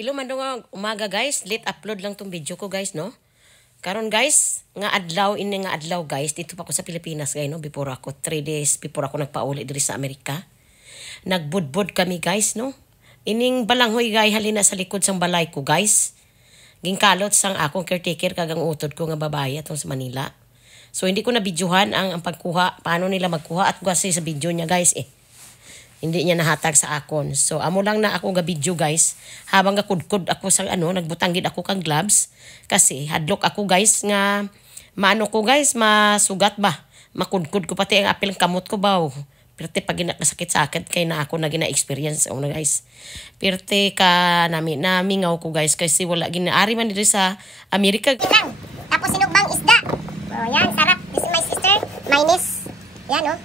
Hello mandong umaga guys, late upload lang tong video ko guys no. Karon guys, nga adlaw guys, dito pa ako sa Pilipinas guys no, before ako 3 days before ako nagpauli diri sa Amerika. Nagbudbud kami guys no. Ining balanghoy guys halina sa likod sang balay ko guys. Gingkalot sang akong caretaker kagang utod ko nga babae atong sa Manila. So hindi ko na videohan ang pagkuha, paano nila magkuha at kasi sa video niya guys Hindi niya nahatag sa akon. So amo lang na ako ga video guys. Habang gakudkod ako sa nagbutanggid ako kang gloves kasi hadlok ako guys nga maano ko guys, masugat ba. Makudkod ko pati ang apil kamot ko baw. Pirte pag sakit-sakit kay na ako na gina-experience una guys. Pirte ka namingaw ko guys kasi wala ginaari man dito sa Amerika. Lang. Tapos sinugbang isda. Oh, yan, sarap. This is my sister, my niece. Yan, oh.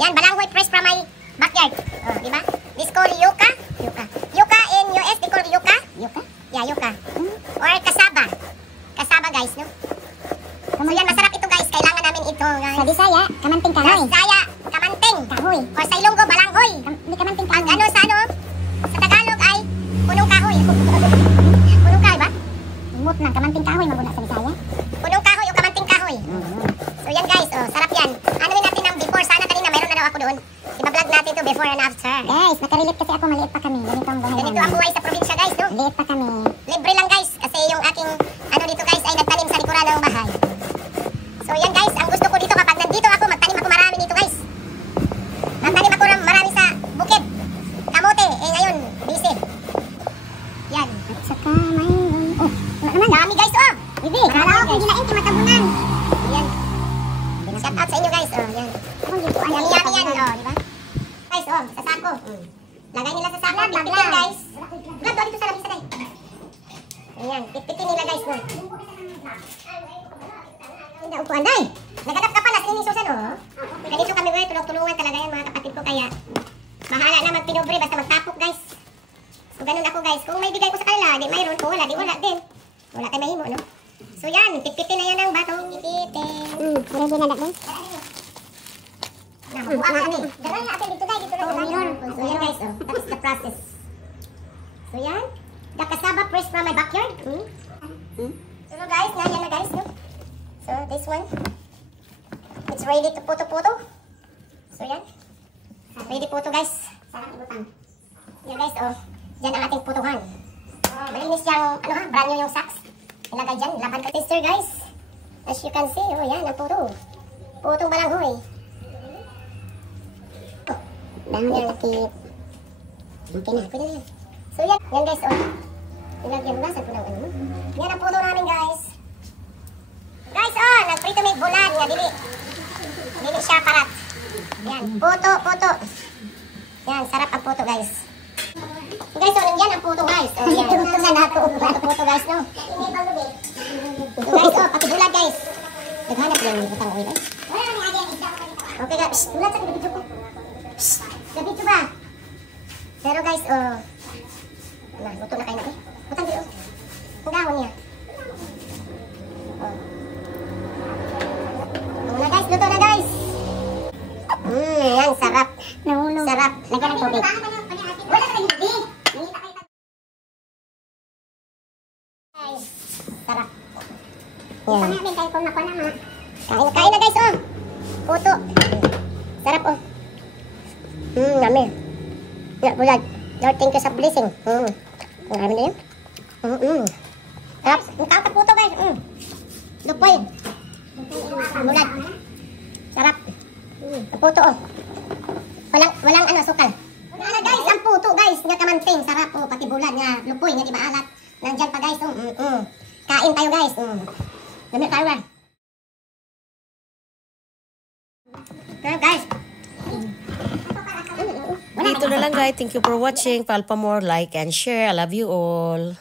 Yan, balanghoy fresh from my backyard. Oh, di ba? This called yuca. Yuca. Yuca in US, they call yuca. Yuca? Yeah, yuca. Or kasaba. Kasaba, guys, no? So, yan, masarap ito, guys. Kailangan namin ito, guys. Sa Bisaya, kamanting kahoy. Sa Bisaya, kamanting. Kahoy. Or sa Ilonggo, balanghoy. Hindi kamanting kahoy. Ang ano sa sa Tagalog ay punong kahoy. Punong kahoy ba? Imot na, kamanting kahoy, maguna sa Bisaya. Punong kahoy o kamanting kahoy. So, yan, guys. Oh, sarap yan. Ano natin ng before? Sana kanina mayroon na daw ako doon. Iba-vlog natin to before and after. Guys, nakarelate kasi ako, maliit pa kami. Ganito ang buhay. Ganito ang buhay sa probinsya, guys, no? Maliit pa kami. Libre lang, guys. Kasi yung aking, dito, guys, ay nagtanim sa likuran ng bahay. So, yan, guys. Ang gusto ko dito, kapag nandito ako, magtanim ako marami dito, guys. Magtanim ako marami sa bukid. Kamote. Ngayon, busy. Yan. At saka, may... Oh, naman. Dami, guys, oh. Bibi, kala ko kung ginain, kimatabunan. Yan. Shout out sa inyo, guys. Oh, yan. Yummy-yummy yan, oh, di ba? Guys, oh, sa sako. Lagay nila sa sako. Pitpitin, guys. Vlog doon dito sa labisa, guys. Ayan, pitpitin nila, guys. Hindi, upuan, day. Naganap ka pala sa ining susan, oh. Ganito kami, guys. Tulong-tulungan talaga yan, mga kapatid ko. Kaya, bahala na magpinobre, basta magtapok, guys. So, ganun ako, guys. Kung may bigay ko sa kanila, di mayroon. Kung wala, di wala din. Wala tayo mahimo, no? So, yan. Pitpitin na yan ang batong. Pitpitin. Ready na natin? Nakuha kami. Gano'n yung atin dito guys. Dito na mayroon. So yan guys. Oh. That is the process. So yan. The cassava fresh from my backyard. So guys. Yan na guys. No? So this one. It's ready to puto-puto. So yan. Ready puto guys. Sarang ibutang. Yan guys. Oh. Yan ang ating putuhan. Malinis yung brand new yung socks. Ilagay dyan. Laban ka tester guys. As you can see. Oh yan. Ang puto. Putong balanghoy. Dahon yan, takip. Okay na, pwede na yan. So yan, yan guys, oh. Nilagyan mo na, saan po lang ano. Yan ang puto namin guys. Guys, oh, nagprito may bulan nga, dili. Dili siya parat. Yan, puto. Yan, sarap ang puto guys. So guys, oh, yan ang puto guys. Oh, yan. Puto na nato. Puto guys, no. So guys, oh, pati bulan guys. Naghanap yan yung butang oil, okay guys, bulan sa video ko. Gabi ito ba? Pero guys, oh. Luto na kayo na eh. Butang dito. Ang dahon niya. Oh. Ano na guys, luto na guys. Yan, sarap. Sarap. Lagyan ng tubig. Wala ka yung tubig. Guys, sarap. Yan. Kain na guys, oh. Puto. Sarap, oh. Yummy. Ya, bulat. Lord, thank you sa blessing. Marami na yun. Sarap. Ang kaputo guys. Lupoy. Bulat. Sarap. Kaputo oh. Walang sukal. Guys, ang puto guys. Nga kamanting. Sarap oh. Pati bulat nga. Lupoy nga di maalat. Nandyan pa guys. Kain tayo guys. Dami tayo ba? Guys. Dito na lang guys. Thank you for watching. Follow for more, like and share. I love you all.